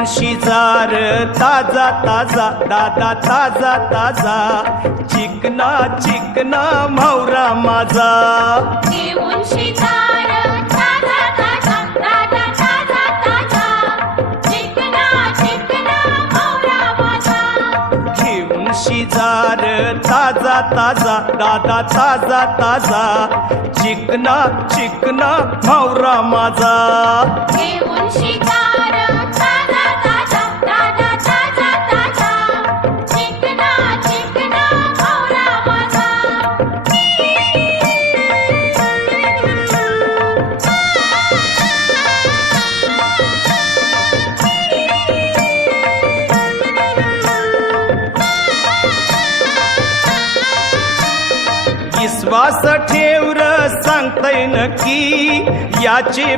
घेऊन शिजार ताजा ताजा दादा ताजा ताजा चिकना चिकना म्हावरा माझा घेऊन शिजार ताजा ताजा दादा ताजा ताजा चिकना चिकना म्हावरा माझा घेऊन शिजार ताजा ताजा दादा ताजा ताजा चिकना चिकना म्हावरा माझा घेऊन शिकार ताजा ताजा दादा ताजा ताजा चिकना चिकना म्हावरा माझा विश्वास ठेव र सांगतय नक्की याचे